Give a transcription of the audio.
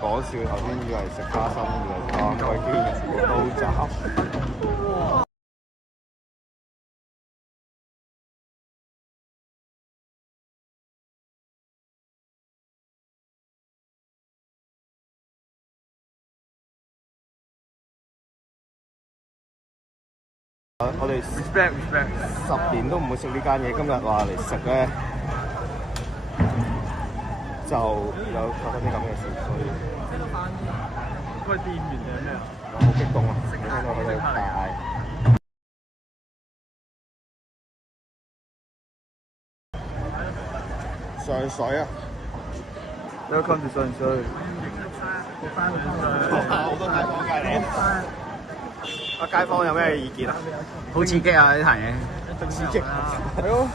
講笑，頭先以為食花生，原來當歸堅刀斬。我哋 respect 10年都唔會食呢間嘢，今日話嚟食咧，就有發生啲咁嘅事，所以嗰個店員定係咩啊？我好激動啊！聽到佢哋大嗌上水啊！ Welcome to 上水。好多街坊隔離。啊！街坊有咩意見啊？好刺激啊！呢壇嘢，刺激係咯。